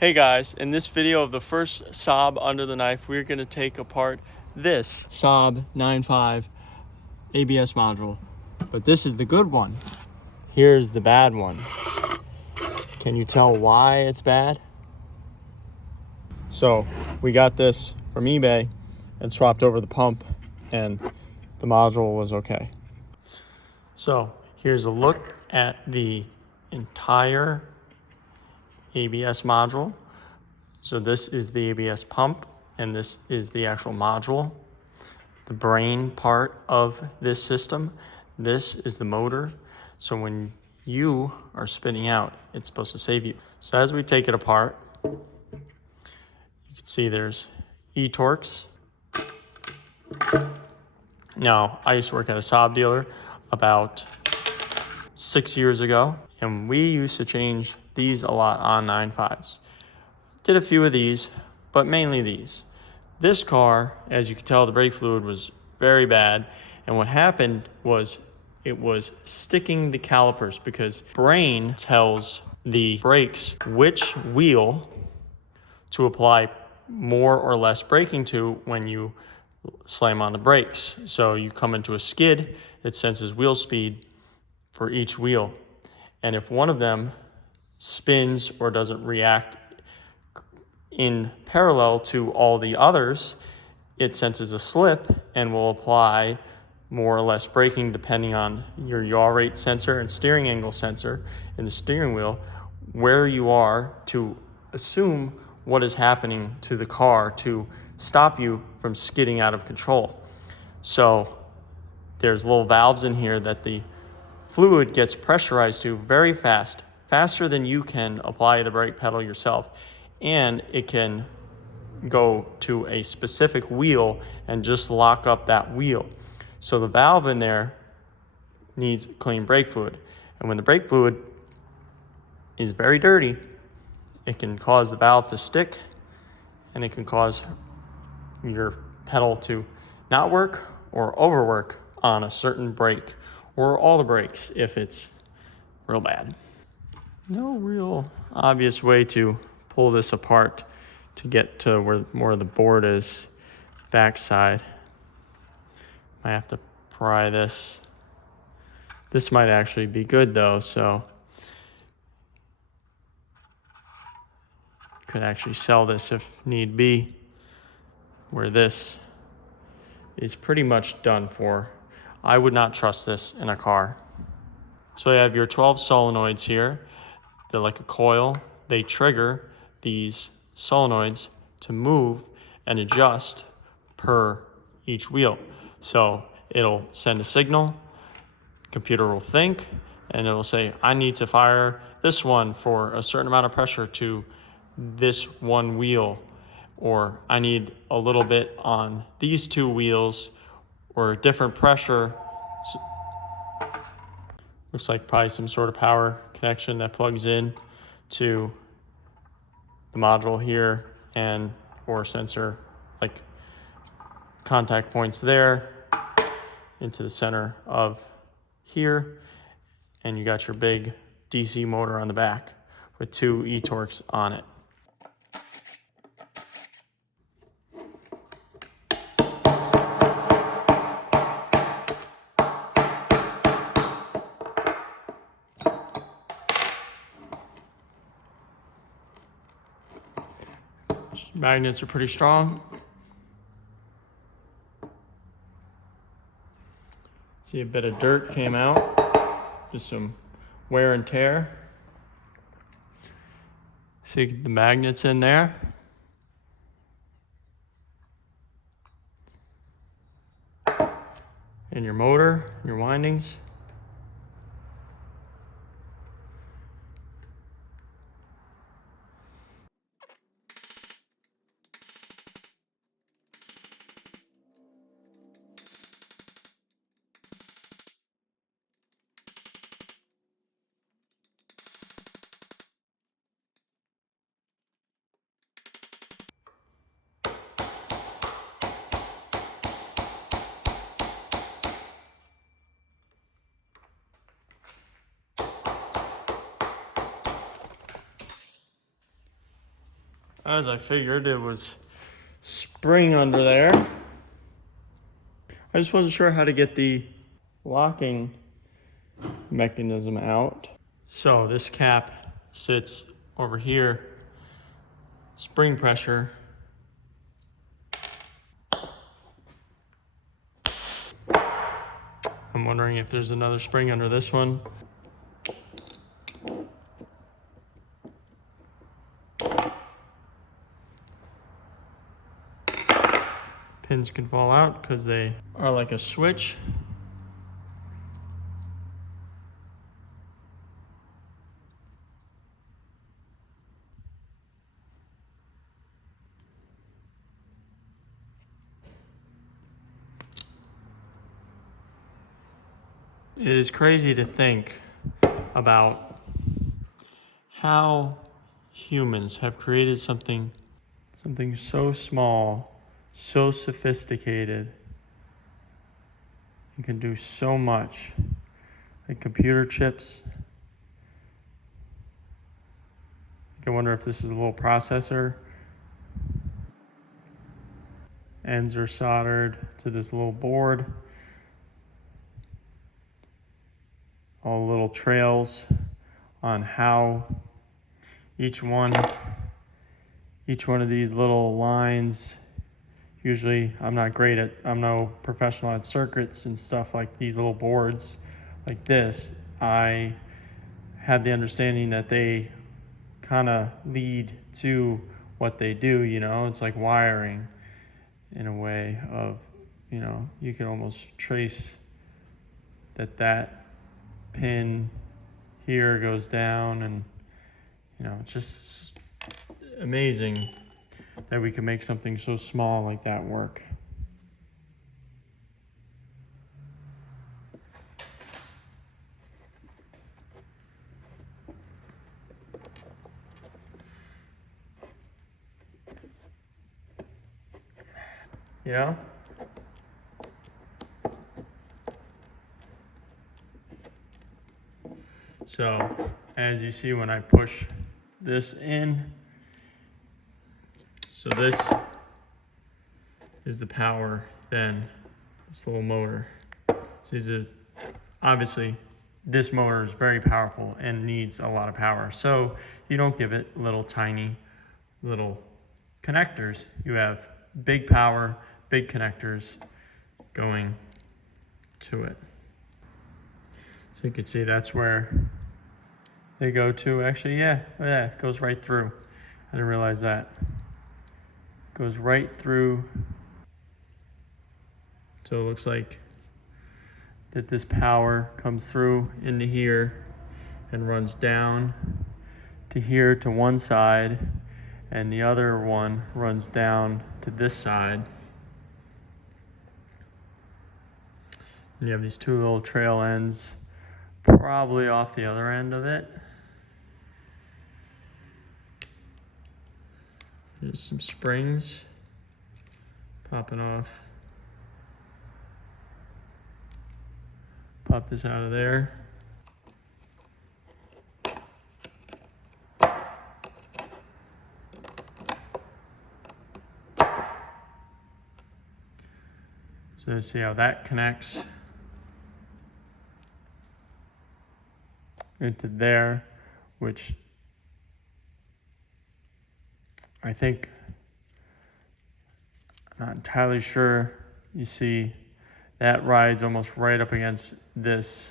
Hey guys, in this video of the first Saab Under the Knife, we're going to take apart this Saab 9.5 ABS module. But this is the good one. Here's the bad one. Can you tell why it's bad? So we got this from eBay and swapped over the pump and the module was okay. So here's a look at the entire ABS module. So this is the ABS pump and this is the actual module, the brain part of this system. This is the motor. So when you are spinning out, it's supposed to save you. So as we take it apart, you can see there's e-torques. Now, I used to work at a Saab dealer about 6 years ago, and we used to change these a lot on 9.5s. Did a few of these, but mainly these. This car, as you can tell, the brake fluid was very bad, and what happened was it was sticking the calipers because brain tells the brakes which wheel to apply more or less braking to when you slam on the brakes. So you come into a skid, it senses wheel speed for each wheel. And if one of them spins or doesn't react in parallel to all the others, it senses a slip and will apply more or less braking depending on your yaw rate sensor and steering angle sensor in the steering wheel, where you are to assume what is happening to the car to stop you from skidding out of control. So there's little valves in here that the fluid gets pressurized to very fast, faster than you can apply the brake pedal yourself. And it can go to a specific wheel and just lock up that wheel. So the valve in there needs clean brake fluid. And when the brake fluid is very dirty, it can cause the valve to stick and it can cause your pedal to not work or overwork on a certain brake or all the brakes if it's real bad. No real obvious way to pull this apart to get to where more of the board is, backside. Might have to pry this. This might actually be good though, so could actually sell this if need be, where this is pretty much done for. I would not trust this in a car. So you have your 12 solenoids here. They're like a coil. They trigger these solenoids to move and adjust per each wheel. So it'll send a signal, computer will think, and it'll say, I need to fire this one for a certain amount of pressure to this one wheel, or I need a little bit on these two wheels, or a different pressure. So, looks like probably some sort of power connection that plugs in to the module here, and or sensor like contact points there into the center of here, and you got your big DC motor on the back with 2 e-torques on it. Magnets are pretty strong. See, a bit of dirt came out, just some wear and tear. See the magnets in there. And your motor, your windings. As I figured, it was spring under there. I just wasn't sure how to get the locking mechanism out. So this cap sits over here, spring pressure. I'm wondering if there's another spring under this one. Pins can fall out because they are like a switch. It is crazy to think about how humans have created something so small, so sophisticated. You can do so much, like computer chips. I wonder if this is a little processor. Ends are soldered to this little board. All the little trails on how each one of these little lines. Usually I'm no professional at circuits and stuff like these little boards like this. I had the understanding that they kind of lead to what they do, you know. It's like wiring in a way of, you know, you can almost trace that pin here goes down, and you know, it's just amazing that we can make something so small like that work. You know? So, as you see when I push this in, so this is the power, then this little motor. So obviously this motor is very powerful and needs a lot of power. So you don't give it tiny little connectors. You have big power, big connectors going to it. So you can see that's where they go to. Actually, yeah, it goes right through. I didn't realize that. Goes right through. So it looks like that this power comes through into here and runs down to here to one side, and the other one runs down to this side. And you have these two little trail ends probably off the other end of it. There's some springs popping off. Pop this out of there. So see how that connects into there, which I think, I'm not entirely sure. You see that rides almost right up against this.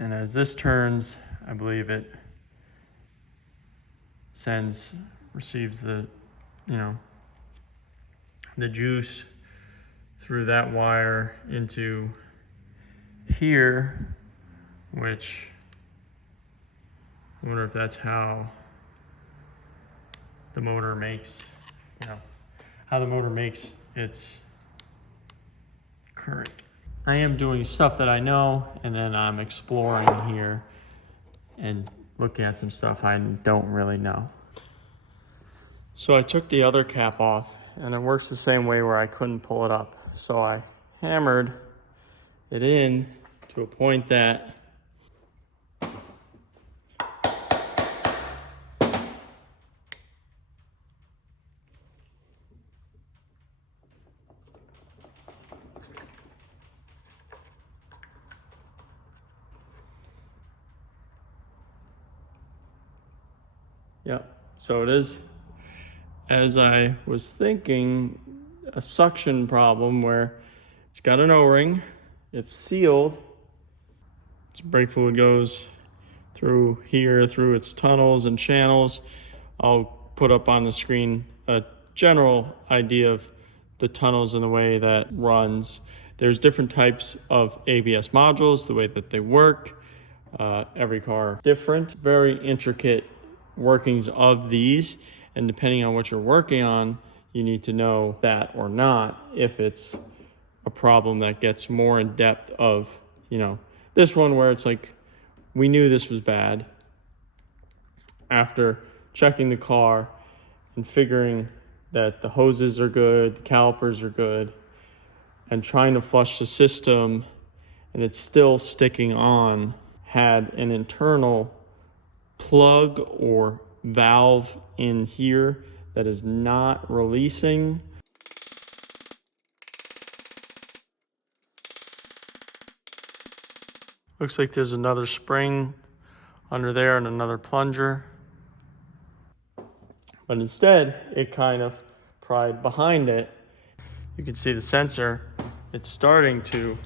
And as this turns, I believe it receives the, the juice through that wire into here, which I wonder if that's how the motor makes, its current. I am doing stuff that I know, and then I'm exploring here and looking at some stuff I don't really know. So I took the other cap off, and it works the same way where I couldn't pull it up. So I hammered it in to a point that Yep, so it is, as I was thinking, a suction problem where it's got an O-ring, it's sealed, its brake fluid goes through here, through its tunnels and channels. I'll put up on the screen a general idea of the tunnels and the way that runs. There's different types of ABS modules, the way that they work. Every car different, very intricate workings of these, and depending on what you're working on, you need to know that or not if it's a problem that gets more in depth of, you know, this one where it's like, we knew this was bad after checking the car and figuring that the hoses are good, the calipers are good, and trying to flush the system and it's still sticking on, had an internal plug or valve in here that is not releasing. Looks like there's another spring under there and another plunger. But instead, it kind of pried behind it. You can see the sensor, it's starting to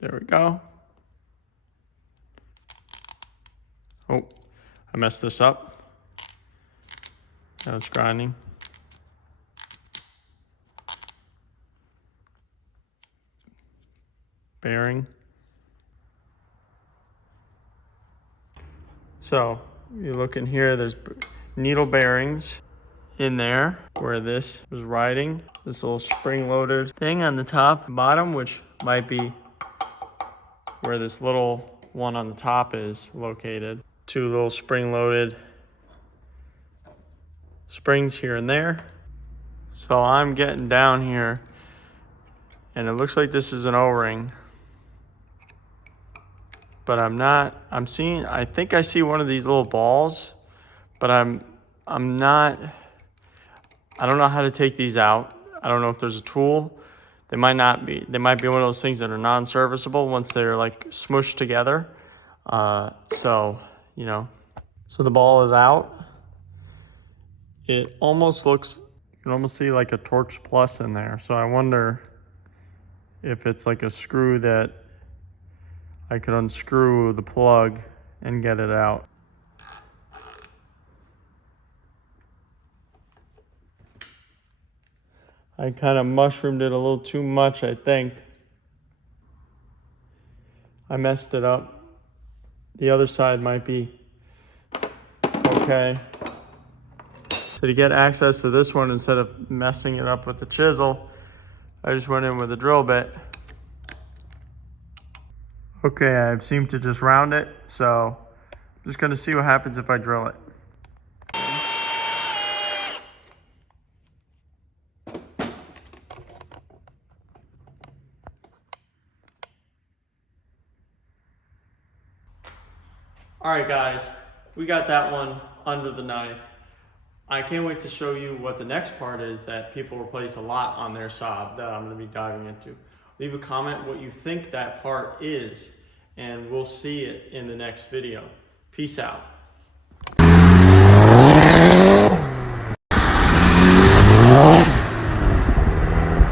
there we go. Oh, I messed this up. Now it's grinding. Bearing. So you look in here, there's needle bearings in there where this was riding. This little spring-loaded thing on the top and bottom, which might be where this little one on the top is located. Two little spring-loaded springs here and there. So I'm getting down here and it looks like this is an O-ring, but I'm seeing, I think I see one of these little balls, but I don't know how to take these out. I don't know if there's a tool. They might not be. They might be one of those things that are non-serviceable once they're like smushed together. So, you know, so the ball is out. It almost looks, you can almost see like a Torx Plus in there. So I wonder if it's like a screw that I could unscrew the plug and get it out. I kind of mushroomed it a little too much, I think. I messed it up. The other side might be okay. So to get access to this one, instead of messing it up with the chisel, I just went in with a drill bit. Okay, I've seemed to just round it, so I'm just gonna see what happens if I drill it. All right, guys, we got that one under the knife. I can't wait to show you what the next part is that people replace a lot on their Saab that I'm gonna be diving into. Leave a comment what you think that part is, and we'll see it in the next video. Peace out.